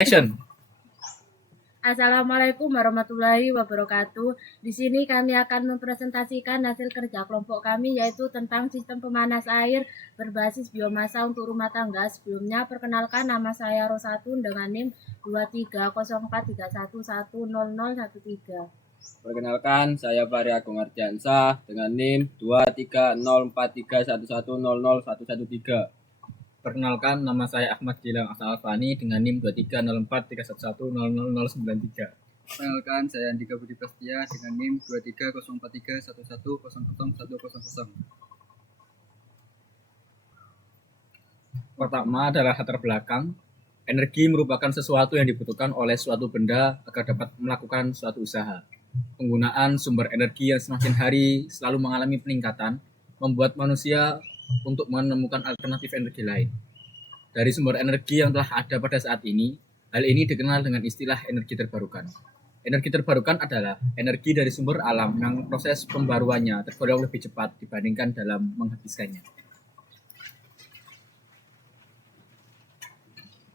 Action. Assalamualaikum warahmatullahi wabarakatuh. Di sini kami akan mempresentasikan hasil kerja kelompok kami, yaitu tentang sistem pemanas air berbasis biomasa untuk rumah tangga. Sebelumnya, perkenalkan, nama saya Rosatun dengan NIM 230431100013. Perkenalkan, saya Fahri Agung Ardiansah dengan NIM 230431100113. Perkenalkan, nama saya Ahmad Gilang Asal Alfani dengan NIM 230431100093. Perkenalkan, saya Andika Budi Prastia dengan NIM 230431100100. Pertama adalah latar belakang. Energi merupakan sesuatu yang dibutuhkan oleh suatu benda agar dapat melakukan suatu usaha. Penggunaan sumber energi yang semakin hari selalu mengalami peningkatan, membuat manusia untuk menemukan alternatif energi lain. Dari sumber energi yang telah ada pada saat ini, hal ini dikenal dengan istilah energi terbarukan. Energi terbarukan adalah energi dari sumber alam yang proses pembaruannya tergolong lebih cepat dibandingkan dalam menghabiskannya.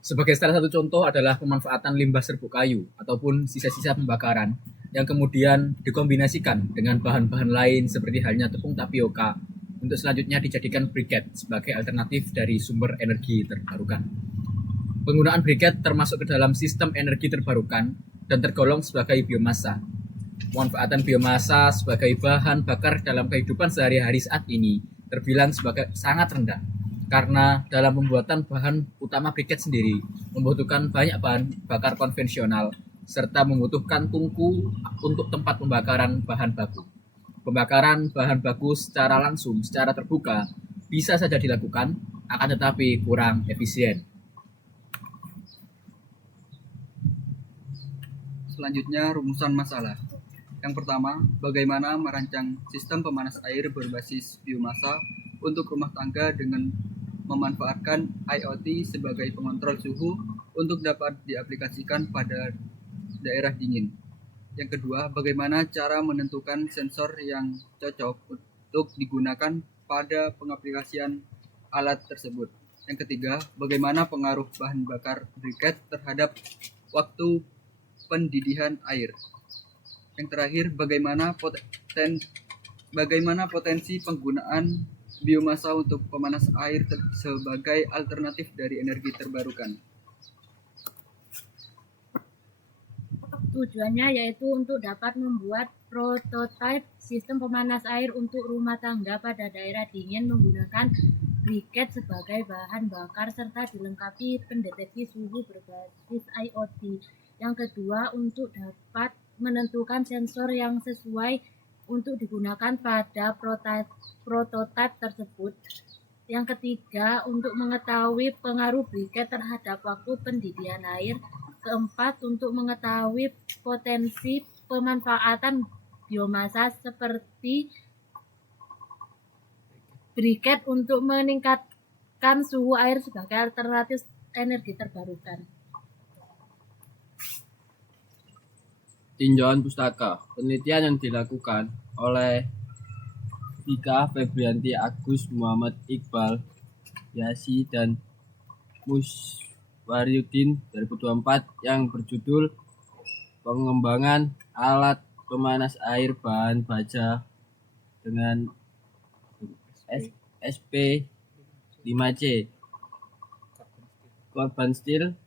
Sebagai salah satu contoh adalah pemanfaatan limbah serbuk kayu ataupun sisa-sisa pembakaran yang kemudian dikombinasikan dengan bahan-bahan lain seperti halnya tepung tapioka untuk selanjutnya dijadikan briket sebagai alternatif dari sumber energi terbarukan. Penggunaan briket termasuk ke dalam sistem energi terbarukan dan tergolong sebagai biomasa. Pemanfaatan biomasa sebagai bahan bakar dalam kehidupan sehari-hari saat ini terbilang sebagai sangat rendah karena dalam pembuatan bahan utama briket sendiri membutuhkan banyak bahan bakar konvensional serta membutuhkan tungku untuk tempat pembakaran bahan baku. Pembakaran bahan baku secara langsung, secara terbuka, bisa saja dilakukan, akan tetapi kurang efisien. Selanjutnya, rumusan masalah. Yang pertama, bagaimana merancang sistem pemanas air berbasis biomasa untuk rumah tangga dengan memanfaatkan IoT sebagai pengontrol suhu untuk dapat diaplikasikan pada daerah dingin. Yang kedua, bagaimana cara menentukan sensor yang cocok untuk digunakan pada pengaplikasian alat tersebut. Yang ketiga, bagaimana pengaruh bahan bakar briket terhadap waktu pendidihan air. Yang terakhir, bagaimana potensi penggunaan biomasa untuk pemanas air sebagai alternatif dari energi terbarukan. Tujuannya yaitu untuk dapat membuat prototipe sistem pemanas air untuk rumah tangga pada daerah dingin menggunakan briket sebagai bahan bakar serta dilengkapi pendeteksi suhu berbasis IoT. Yang kedua, untuk dapat menentukan sensor yang sesuai untuk digunakan pada prototipe tersebut. Yang ketiga, untuk mengetahui pengaruh briket terhadap waktu pendidih air. Keempat, untuk mengetahui potensi pemanfaatan biomasa seperti briket untuk meningkatkan suhu air sebagai alternatif energi terbarukan. Tinjauan pustaka. Penelitian yang dilakukan oleh Vika Febrianti Agus Muhammad Iqbal Yasi dan Muswaryudin 2024 yang berjudul pengembangan alat pemanas air bahan baja dengan SP5C carbon steel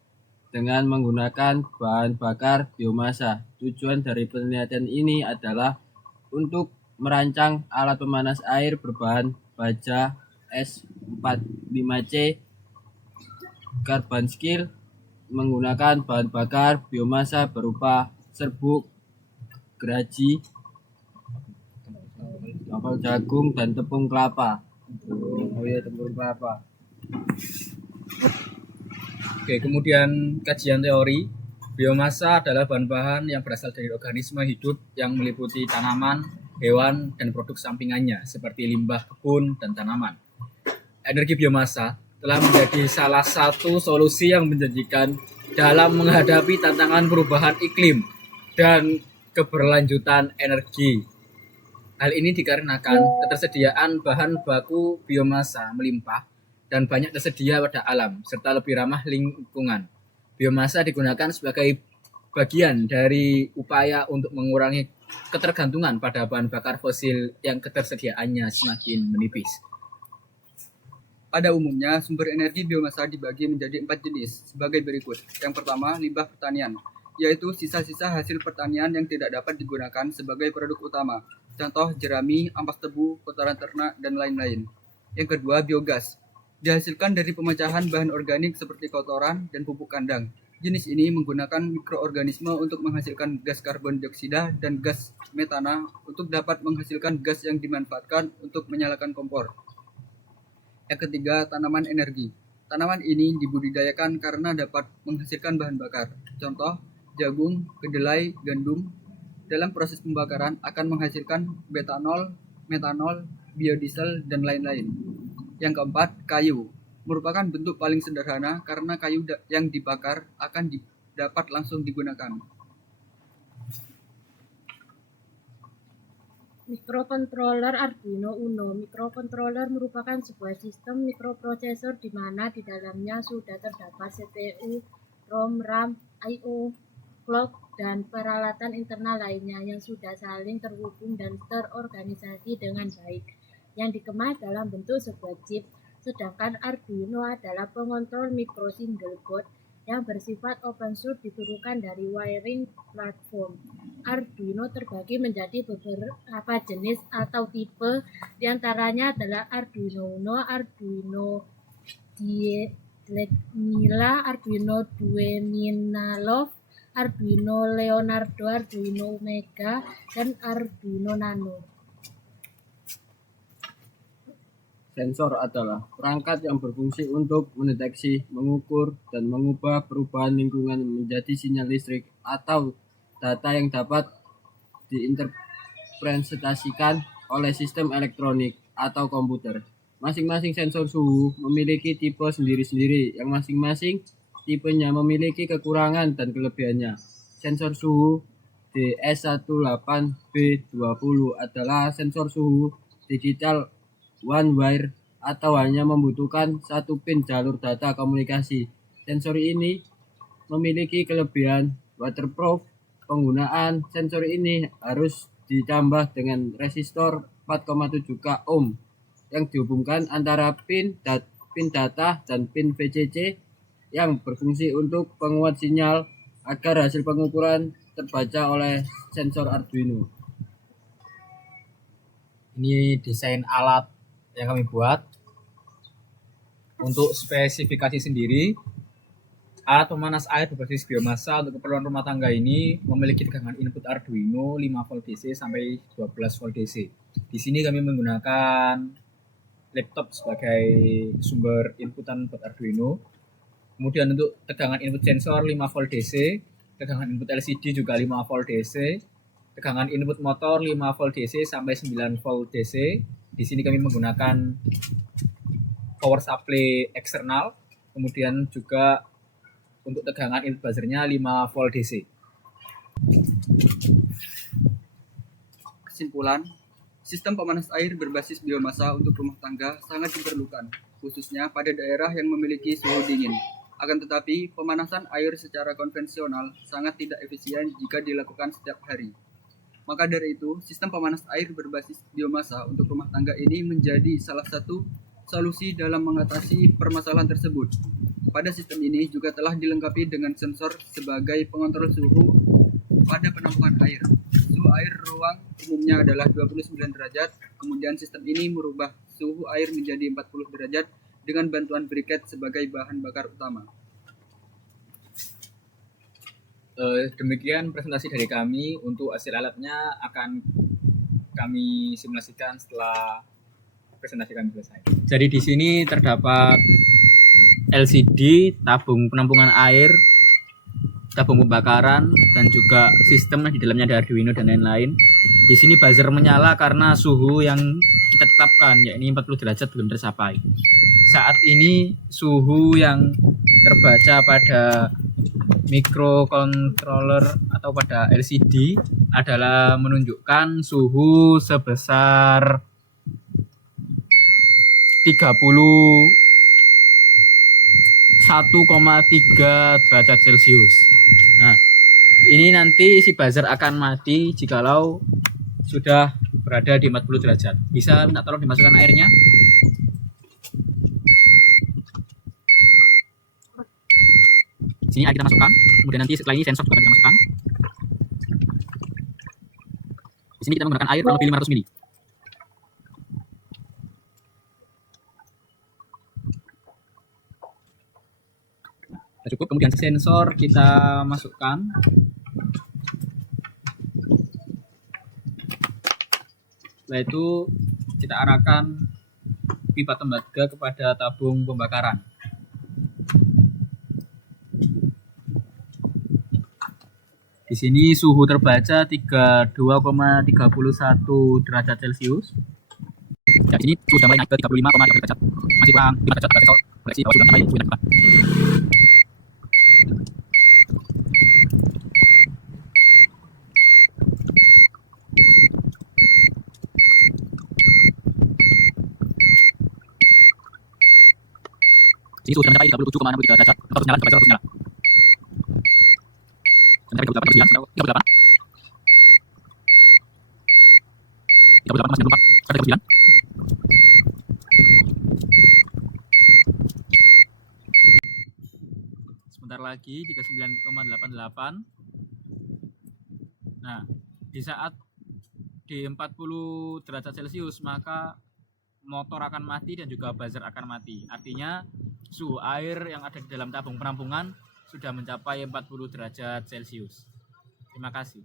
dengan menggunakan bahan bakar biomasa. Tujuan dari penelitian ini adalah untuk merancang alat pemanas air berbahan baja S45C carbon steel menggunakan bahan bakar biomasa berupa serbuk, gergaji, tapal jagung, dan tepung kelapa. Tepung kelapa. Oke, kemudian kajian teori. Biomasa adalah bahan-bahan yang berasal dari organisme hidup yang meliputi tanaman, hewan, dan produk sampingannya seperti limbah kebun dan tanaman. Energi biomasa telah menjadi salah satu solusi yang menjanjikan dalam menghadapi tantangan perubahan iklim dan keberlanjutan energi. Hal ini dikarenakan ketersediaan bahan baku biomasa melimpah dan banyak tersedia pada alam serta lebih ramah lingkungan. Biomasa digunakan sebagai bagian dari upaya untuk mengurangi ketergantungan pada bahan bakar fosil yang ketersediaannya semakin menipis. Pada umumnya, sumber energi biomasa dibagi menjadi 4 jenis sebagai berikut. Yang pertama, limbah pertanian, yaitu sisa-sisa hasil pertanian yang tidak dapat digunakan sebagai produk utama. Contoh jerami, ampas tebu, kotoran ternak, dan lain-lain. Yang kedua, biogas, dihasilkan dari pemecahan bahan organik seperti kotoran dan pupuk kandang. Jenis ini menggunakan mikroorganisme untuk menghasilkan gas karbon dioksida dan gas metana untuk dapat menghasilkan gas yang dimanfaatkan untuk menyalakan kompor. Yang ketiga, tanaman energi. Tanaman ini dibudidayakan karena dapat menghasilkan bahan bakar. Contoh, jagung, kedelai, gandum. Dalam proses pembakaran akan menghasilkan betanol, metanol, biodiesel, dan lain-lain. Yang keempat, kayu. Merupakan bentuk paling sederhana karena kayu yang dibakar akan dapat langsung digunakan. Mikrokontroler Arduino Uno. Mikrokontroler merupakan sebuah sistem mikroprosesor di mana di dalamnya sudah terdapat CPU, ROM, RAM, I/O, clock, dan peralatan internal lainnya yang sudah saling terhubung dan terorganisasi dengan baik, yang dikemas dalam bentuk sebuah chip. Sedangkan Arduino adalah pengontrol mikro single board yang bersifat open source diturunkan dari Wiring Platform. Arduino terbagi menjadi beberapa jenis atau tipe, diantaranya adalah Arduino Uno, Arduino Diegmila, Arduino Dueminalov, Arduino Leonardo, Arduino Omega, dan Arduino Nano. Sensor adalah perangkat yang berfungsi untuk mendeteksi, mengukur, dan mengubah perubahan lingkungan menjadi sinyal listrik atau data yang dapat diinterpretasikan oleh sistem elektronik atau komputer. Masing-masing sensor suhu memiliki tipe sendiri-sendiri yang masing-masing tipenya memiliki kekurangan dan kelebihannya. Sensor suhu DS18B20 adalah sensor suhu digital one wire atau hanya membutuhkan satu pin jalur data komunikasi. Sensor ini memiliki kelebihan waterproof. Penggunaan sensor ini harus ditambah dengan resistor 4,7K ohm yang dihubungkan antara pin data dan pin VCC yang berfungsi untuk penguat sinyal agar hasil pengukuran terbaca oleh sensor Arduino. Ini desain alat yang kami buat. Untuk spesifikasi sendiri, alat pemanas air berbasis biomasa untuk keperluan rumah tangga ini memiliki tegangan input Arduino 5 volt DC sampai 12 volt DC. Di sini kami menggunakan laptop sebagai sumber inputan buat Arduino. Kemudian untuk tegangan input sensor 5 volt DC, tegangan input LCD juga 5 volt DC, tegangan input motor 5 volt DC sampai 9 volt DC. Di sini kami menggunakan power supply eksternal, kemudian juga untuk tegangan input buzzernya 5 volt DC. Kesimpulan, sistem pemanas air berbasis biomasa untuk rumah tangga sangat diperlukan, khususnya pada daerah yang memiliki suhu dingin. Akan tetapi, pemanasan air secara konvensional sangat tidak efisien jika dilakukan setiap hari. Maka dari itu, sistem pemanas air berbasis biomasa untuk rumah tangga ini menjadi salah satu solusi dalam mengatasi permasalahan tersebut. Pada sistem ini juga telah dilengkapi dengan sensor sebagai pengontrol suhu pada penampungan air. Suhu air ruang umumnya adalah 29 derajat, kemudian sistem ini merubah suhu air menjadi 40 derajat dengan bantuan briket sebagai bahan bakar utama. Demikian presentasi dari kami. Untuk hasil alatnya akan kami simulasikan setelah presentasi kami selesai. Jadi di sini terdapat LCD, tabung penampungan air, tabung pembakaran, dan juga sistem di dalamnya ada Arduino dan lain-lain. Di sini buzzer menyala karena suhu yang kita tetapkan, yakni 40 derajat belum tercapai. Saat ini suhu yang terbaca pada microcontroller atau pada LCD adalah menunjukkan suhu sebesar 30 1,3 derajat Celcius. Nah, ini nanti si buzzer akan mati jikalau sudah berada di 40 derajat. Bisa minta tolong dimasukkan airnya. Sini air kita masukkan. Kemudian nanti setelah ini sensor juga kita masukkan. Di sini kita menggunakan air kurang lebih 500 ml. Sudah cukup. Kemudian sensor kita masukkan. Setelah itu kita arahkan pipa tembaga kepada tabung pembakaran. Di sini suhu terbaca 32,31 derajat Celcius. Dan ini sudah mulai naik ke 35,3 derajat. Masih kurang 5 derajat sensor. Koreksi bahwa sudah mencapai suhu yang dibutuhkan. Sini sudah mencapai 37,63 derajat. Terus nyalakan buzzer, terus nyala. Mencapai 38, 38. 38 masih 24. 39. Sebentar lagi 39,88. Nah, di saat di 40 derajat Celcius maka motor akan mati dan juga buzzer akan mati. Artinya suhu air yang ada di dalam tabung penampungan sudah mencapai 40 derajat Celcius. Terima kasih.